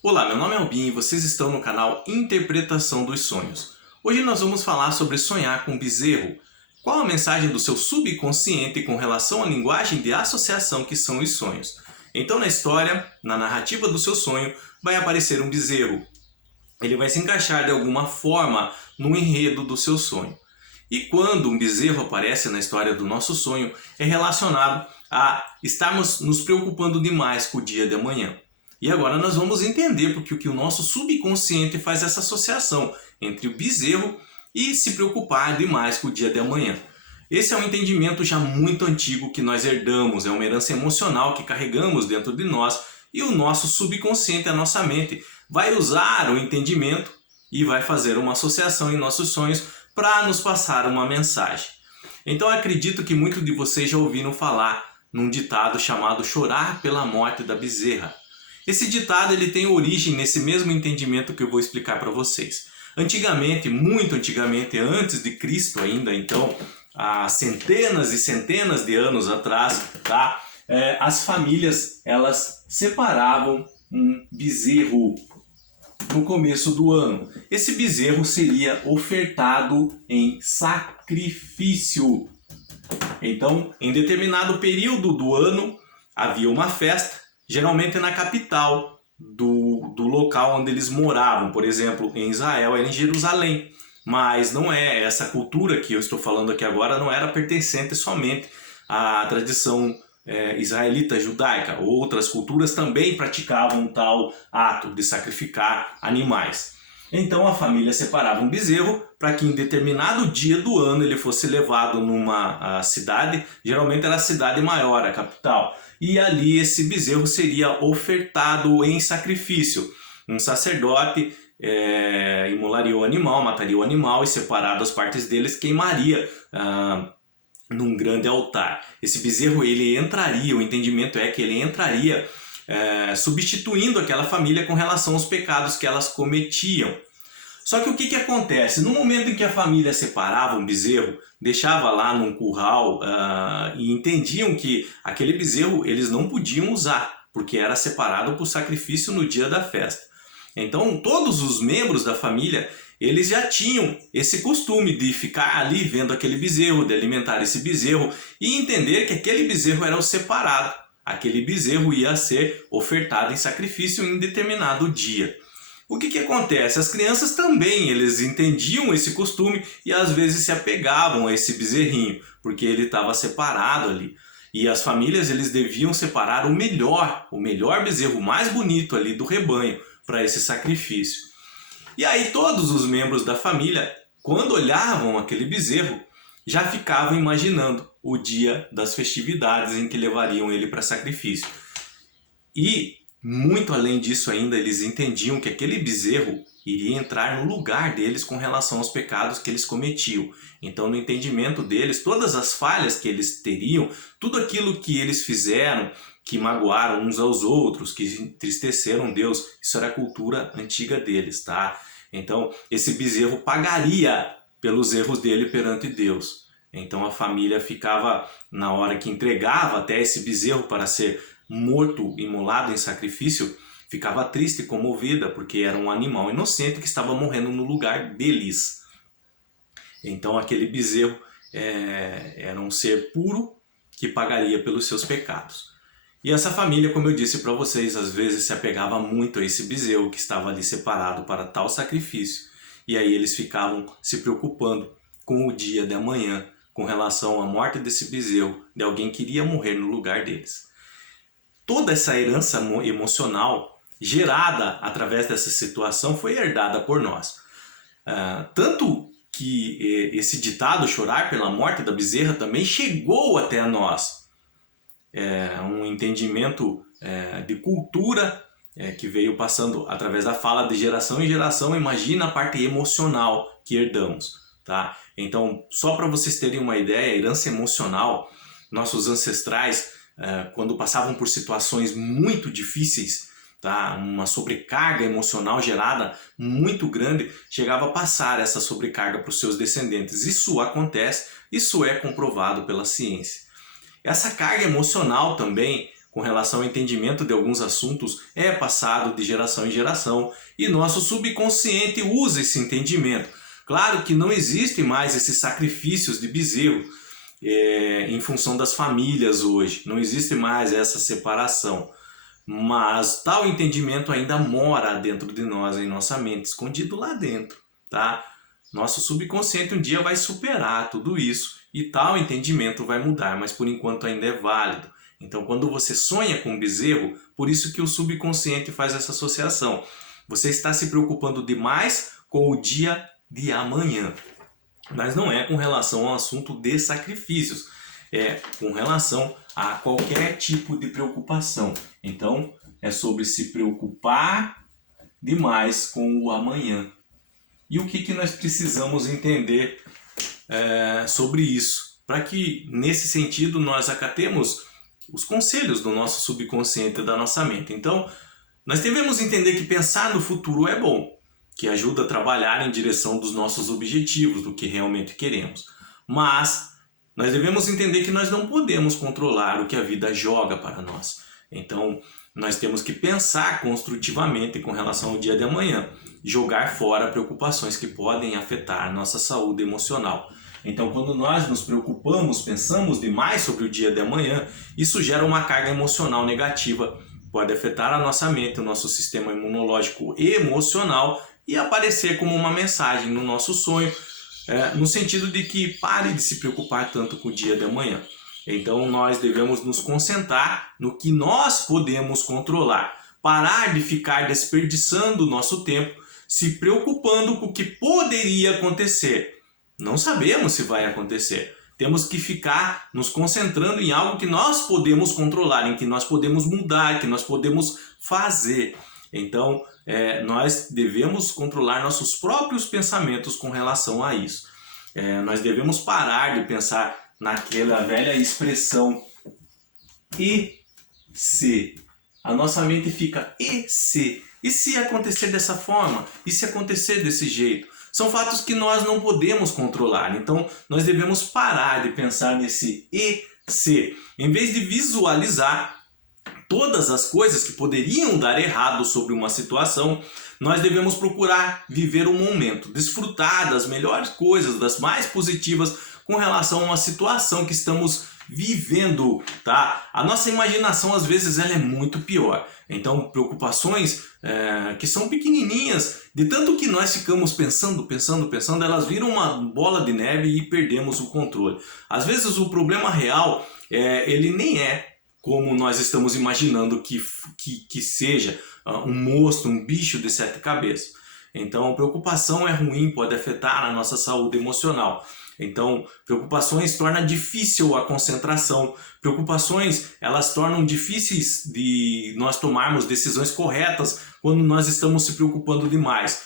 Olá, meu nome é Albin e vocês estão no canal Interpretação dos Sonhos. Hoje nós vamos falar sobre sonhar com bezerro. Qual a mensagem do seu subconsciente com relação à linguagem de associação que são os sonhos? Então, na história, na narrativa do seu sonho, vai aparecer um bezerro. Ele vai se encaixar de alguma forma no enredo do seu sonho. E quando um bezerro aparece na história do nosso sonho, é relacionado a estarmos nos preocupando demais com o dia de amanhã. E agora nós vamos entender porque o nosso subconsciente faz essa associação entre o bezerro e se preocupar demais com o dia de amanhã. Esse é um entendimento já muito antigo que nós herdamos, é uma herança emocional que carregamos dentro de nós e o nosso subconsciente, a nossa mente, vai usar o entendimento e vai fazer uma associação em nossos sonhos para nos passar uma mensagem. Então acredito que muitos de vocês já ouviram falar num ditado chamado chorar pela morte da bezerra. Esse ditado ele tem origem nesse mesmo entendimento que eu vou explicar para vocês. Antigamente, muito antigamente, antes de Cristo ainda, então, há centenas e centenas de anos atrás, tá? As famílias elas separavam um bezerro no começo do ano. Esse bezerro seria ofertado em sacrifício. Então, em determinado período do ano, havia uma festa, geralmente na capital do local onde eles moravam. Por exemplo, em Israel era em Jerusalém. Mas não é essa cultura que eu estou falando aqui agora, não era pertencente somente à tradição israelita judaica. Outras culturas também praticavam tal ato de sacrificar animais. Então a família separava um bezerro para que em determinado dia do ano ele fosse levado numa cidade, geralmente era a cidade maior, a capital. E ali esse bezerro seria ofertado em sacrifício. Um sacerdote imolaria o animal, mataria o animal e separado as partes deles queimaria num grande altar. Esse bezerro ele entraria, o entendimento é que ele entraria substituindo aquela família com relação aos pecados que elas cometiam. Só que o que acontece? No momento em que a família separava um bezerro, deixava lá num curral e entendiam que aquele bezerro eles não podiam usar, porque era separado por sacrifício no dia da festa. Então todos os membros da família eles já tinham esse costume de ficar ali vendo aquele bezerro, de alimentar esse bezerro e entender que aquele bezerro era o separado. Aquele bezerro ia ser ofertado em sacrifício em determinado dia. O que acontece? As crianças também eles entendiam esse costume e às vezes se apegavam a esse bezerrinho, porque ele estava separado ali. E as famílias eles deviam separar o melhor bezerro, o mais bonito ali do rebanho para esse sacrifício. E aí todos os membros da família, quando olhavam aquele bezerro, já ficavam imaginando o dia das festividades em que levariam ele para sacrifício. E, muito além disso ainda, eles entendiam que aquele bezerro iria entrar no lugar deles com relação aos pecados que eles cometiam. Então, no entendimento deles, todas as falhas que eles teriam, tudo aquilo que eles fizeram, que magoaram uns aos outros, que entristeceram Deus, isso era a cultura antiga deles, tá? Então, esse bezerro pagaria pelos erros dele perante Deus. Então a família ficava, na hora que entregava até esse bezerro para ser morto, imolado em sacrifício, ficava triste e comovida, porque era um animal inocente que estava morrendo no lugar deles. Então aquele bezerro era um ser puro que pagaria pelos seus pecados. E essa família, como eu disse para vocês, às vezes se apegava muito a esse bezerro que estava ali separado para tal sacrifício. E aí eles ficavam se preocupando com o dia de amanhã, com relação à morte desse bezerro, de alguém que iria morrer no lugar deles. Toda essa herança emocional gerada através dessa situação foi herdada por nós. Tanto que esse ditado, chorar pela morte da bezerra, também chegou até nós. Um entendimento de cultura que veio passando através da fala de geração em geração. Imagina a parte emocional que herdamos, tá? Então, só para vocês terem uma ideia, a herança emocional, nossos ancestrais, quando passavam por situações muito difíceis, tá? Uma sobrecarga emocional gerada muito grande, chegava a passar essa sobrecarga para os seus descendentes. Isso acontece, isso é comprovado pela ciência. Essa carga emocional também, com relação ao entendimento de alguns assuntos é passado de geração em geração e nosso subconsciente usa esse entendimento. Claro que não existe mais esses sacrifícios de bezerro em função das famílias hoje, não existe mais essa separação, mas tal entendimento ainda mora dentro de nós, em nossa mente, escondido lá dentro, tá? Nosso subconsciente um dia vai superar tudo isso e tal entendimento vai mudar, mas por enquanto ainda é válido. Então, quando você sonha com um bezerro, por isso que o subconsciente faz essa associação. Você está se preocupando demais com o dia de amanhã. Mas não é com relação ao assunto de sacrifícios, é com relação a qualquer tipo de preocupação. Então, é sobre se preocupar demais com o amanhã. E o que nós precisamos entender sobre isso? Para que, nesse sentido, nós acatemos os conselhos do nosso subconsciente, da nossa mente. Então, nós devemos entender que pensar no futuro é bom, que ajuda a trabalhar em direção dos nossos objetivos, do que realmente queremos. Mas nós devemos entender que nós não podemos controlar o que a vida joga para nós. Então, nós temos que pensar construtivamente com relação ao dia de amanhã, jogar fora preocupações que podem afetar nossa saúde emocional. Então, quando nós nos preocupamos, pensamos demais sobre o dia de amanhã, isso gera uma carga emocional negativa, pode afetar a nossa mente, o nosso sistema imunológico e emocional e aparecer como uma mensagem no nosso sonho, no sentido de que pare de se preocupar tanto com o dia de amanhã. Então, nós devemos nos concentrar no que nós podemos controlar, parar de ficar desperdiçando o nosso tempo, se preocupando com o que poderia acontecer. Não sabemos se vai acontecer. Temos que ficar nos concentrando em algo que nós podemos controlar, em que nós podemos mudar, que nós podemos fazer. Então, nós devemos controlar nossos próprios pensamentos com relação a isso. Nós devemos parar de pensar naquela velha expressão e se. A nossa mente fica e se? E se acontecer dessa forma? E se acontecer desse jeito? São fatos que nós não podemos controlar, então nós devemos parar de pensar nesse e se. Em vez de visualizar todas as coisas que poderiam dar errado sobre uma situação, nós devemos procurar viver o momento, desfrutar das melhores coisas, das mais positivas com relação a uma situação que estamos vivendo, tá? A nossa imaginação às vezes ela é muito pior. Então preocupações que são pequenininhas, de tanto que nós ficamos pensando, elas viram uma bola de neve e perdemos o controle. Às vezes o problema real ele nem é como nós estamos imaginando que seja um monstro, um bicho de 7 cabeças. Então preocupação é ruim, pode afetar a nossa saúde emocional. Então, preocupações tornam difícil a concentração. Preocupações, elas tornam difíceis de nós tomarmos decisões corretas quando nós estamos se preocupando demais.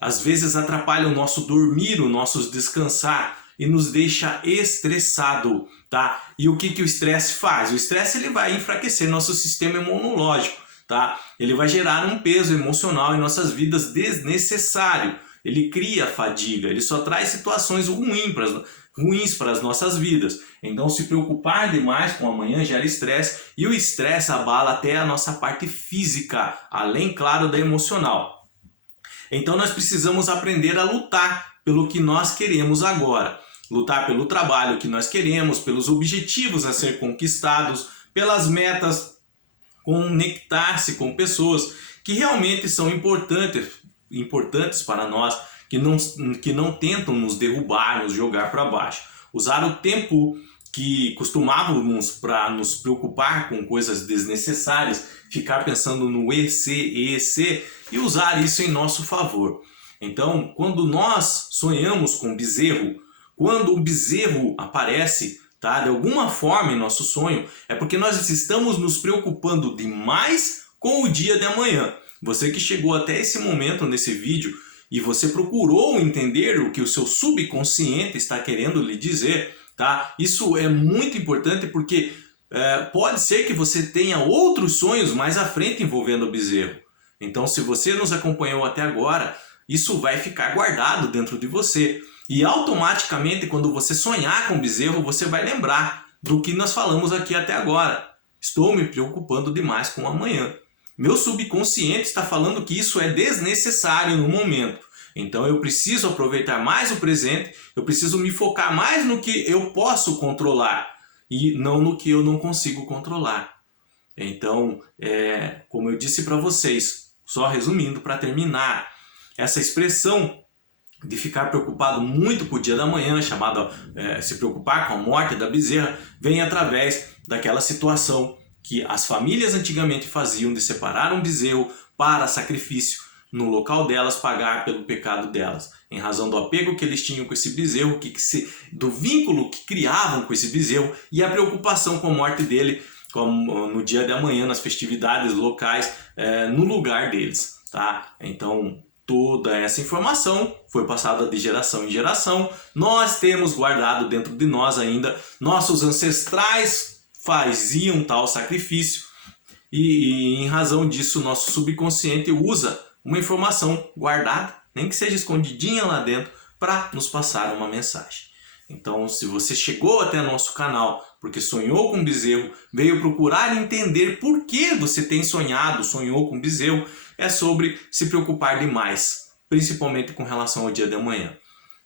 Às vezes atrapalha o nosso dormir, o nosso descansar e nos deixa estressado, tá? E o que o estresse faz? O estresse ele vai enfraquecer nosso sistema imunológico, tá? Ele vai gerar um peso emocional em nossas vidas desnecessário. Ele cria fadiga, ele só traz situações ruins para as nossas vidas. Então, se preocupar demais com o amanhã gera estresse e o estresse abala até a nossa parte física, além, claro, da emocional. Então, nós precisamos aprender a lutar pelo que nós queremos agora. Lutar pelo trabalho que nós queremos, pelos objetivos a ser conquistados, pelas metas, conectar-se com pessoas que realmente são importantes para nós, que não tentam nos derrubar, nos jogar para baixo. Usar o tempo que costumávamos para nos preocupar com coisas desnecessárias, ficar pensando no EC, e usar isso em nosso favor. Então, quando nós sonhamos com bezerro, quando o bezerro aparece, tá, de alguma forma em nosso sonho, é porque nós estamos nos preocupando demais com o dia de amanhã. Você que chegou até esse momento nesse vídeo e você procurou entender o que o seu subconsciente está querendo lhe dizer, tá? Isso é muito importante porque pode ser que você tenha outros sonhos mais à frente envolvendo o bezerro. Então, se você nos acompanhou até agora, isso vai ficar guardado dentro de você. E automaticamente, quando você sonhar com o bezerro, você vai lembrar do que nós falamos aqui até agora. Estou me preocupando demais com o amanhã. Meu subconsciente está falando que isso é desnecessário no momento. Então eu preciso aproveitar mais o presente, eu preciso me focar mais no que eu posso controlar e não no que eu não consigo controlar. Então, como eu disse para vocês, só resumindo para terminar, essa expressão de ficar preocupado muito com o dia da manhã, chamado se preocupar com a morte da bezerra, vem através daquela situação que as famílias antigamente faziam de separar um bezerro para sacrifício no local delas, pagar pelo pecado delas, em razão do apego que eles tinham com esse bezerro, do vínculo que criavam com esse bezerro e a preocupação com a morte dele no dia de amanhã, nas festividades locais, no lugar deles. Tá? Então, toda essa informação foi passada de geração em geração. Nós temos guardado dentro de nós ainda. Nossos ancestrais faziam tal sacrifício e em razão disso nosso subconsciente usa uma informação guardada, nem que seja escondidinha lá dentro, para nos passar uma mensagem. Então, se você chegou até nosso canal porque sonhou com um bezerro, veio procurar entender por que você tem sonhou com um bezerro, é sobre se preocupar demais, principalmente com relação ao dia de amanhã.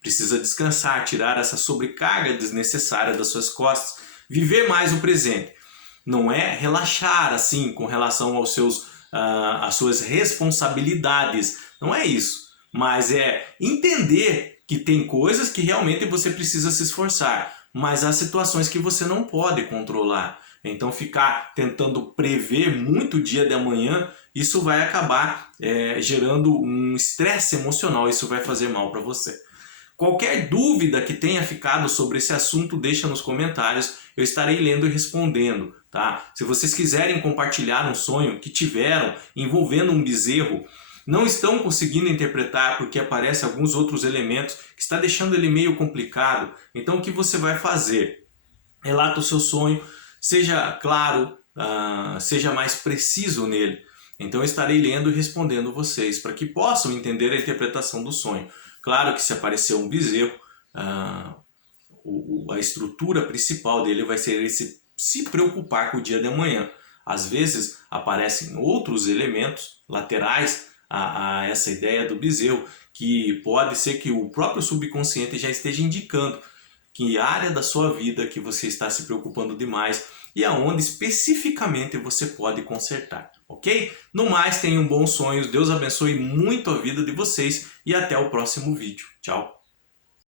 Precisa descansar, tirar essa sobrecarga desnecessária das suas costas, viver mais o presente. Não é relaxar assim com relação aos às suas responsabilidades, não é isso, mas é entender que tem coisas que realmente você precisa se esforçar, mas há situações que você não pode controlar. Então ficar tentando prever muito o dia de amanhã, isso vai acabar gerando um estresse emocional, isso vai fazer mal para você. Qualquer dúvida que tenha ficado sobre esse assunto, deixa nos comentários, eu estarei lendo e respondendo. Tá? Se vocês quiserem compartilhar um sonho que tiveram envolvendo um bezerro, não estão conseguindo interpretar porque aparecem alguns outros elementos que está deixando ele meio complicado, então o que você vai fazer? Relata o seu sonho, seja claro, seja mais preciso nele. Então eu estarei lendo e respondendo vocês para que possam entender a interpretação do sonho. Claro que se aparecer um bezerro, a estrutura principal dele vai ser se preocupar com o dia de amanhã. Às vezes aparecem outros elementos laterais a essa ideia do bezerro, que pode ser que o próprio subconsciente já esteja indicando que área da sua vida que você está se preocupando demais e aonde especificamente você pode consertar, ok? No mais, tenham bons sonhos, Deus abençoe muito a vida de vocês e até o próximo vídeo. Tchau!